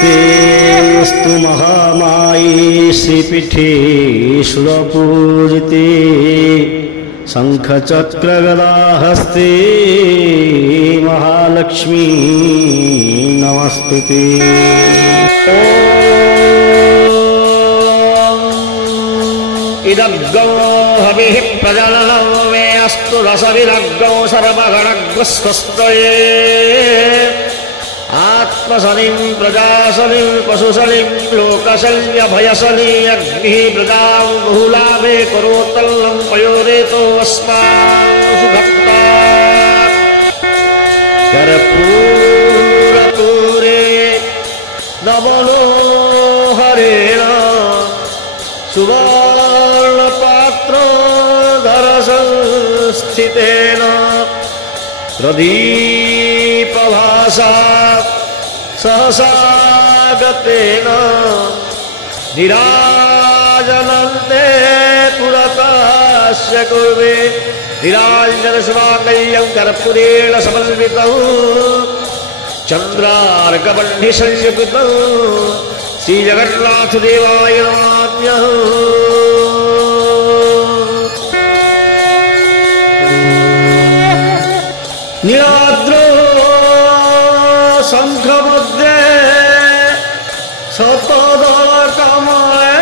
नमस्तेऽस्तु महामाये श्रीपीठे सुरपूजिते शङ्खचक्रगदाहस्ते महालक्ष्मी नमस्तुते। इदग्गो हविः प्रजननो मे अस्तु रसविदग्गो सर्वगणग्रस्तस्तये आत्मशनिं प्रजाशनिं पशुशनिं लोकशल्यभयशनि अग्निः प्रजां बहुलाभे करोत्तल्लं पयोरेतो अस्मासु भक्ता कर्पूरपूरे नवलोहरेण सुवर्णपात्रोदरसंस्थितेन प्रदीपभासा सहसागतेन निराजनन्ते पुरतस्य कुर्वे निराजनसुमाङ्गल्यं कर्पूरेण समन्वितौ चन्द्रार्कबह्निसंयुक्तौ श्रीजगन्नाथदेवाय नमाम्यः। नीलाद्रो शङ्खमध्ये शतदलकमले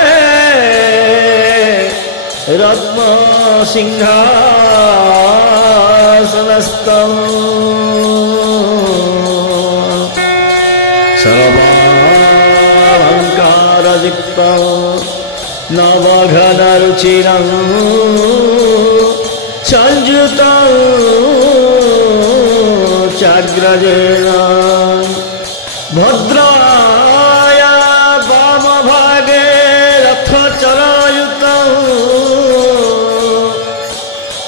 रत्नसिंहासनस्थं सर्वालङ्कारयुक्तं नवघनरुचिरं संयुतं चाग्रजेन भद्राय वामभागे रथचरायुतं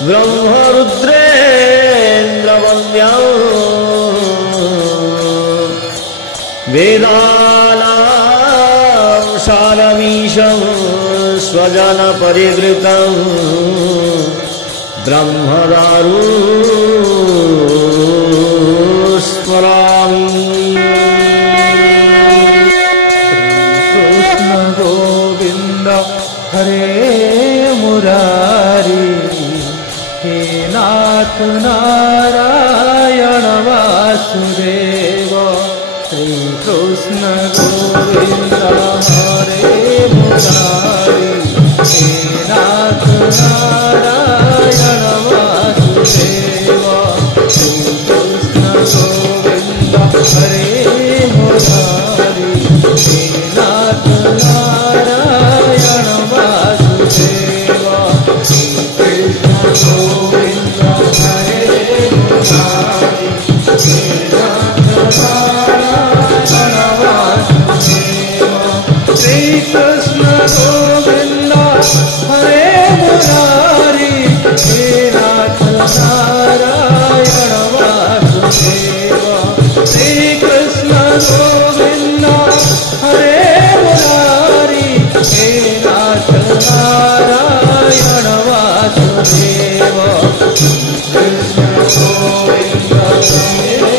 ब्रह्मरुद्रेन्द्रवन्द्यं वेदानां सारमीशं स्वजनपरिवृतं ब्रह्मदारु स्मरामि। श्रीकृष्ण गोविंद हरे मुरारी हे नाथ नारायण वासुदेव। श्रीकृष्ण गोविंद हरे मुरारी हे नाथ नारायण वासुदेव। श्रीकृष्ण गोविंद हरे मुरारी हे नाथ नारायण वासुदेव। श्रीकृष्ण गोविंद हरे मुरारी हे नाथ नारायण वासुदेव। श्रीकृष्ण गोविंद हरे मुरारी हे नाथ नारायण वासुदेव। श्रीकृष्ण गोविंद हरे मुरारी हे नाथ नारायण वासुदेव। कृष्ण गोविंद हरे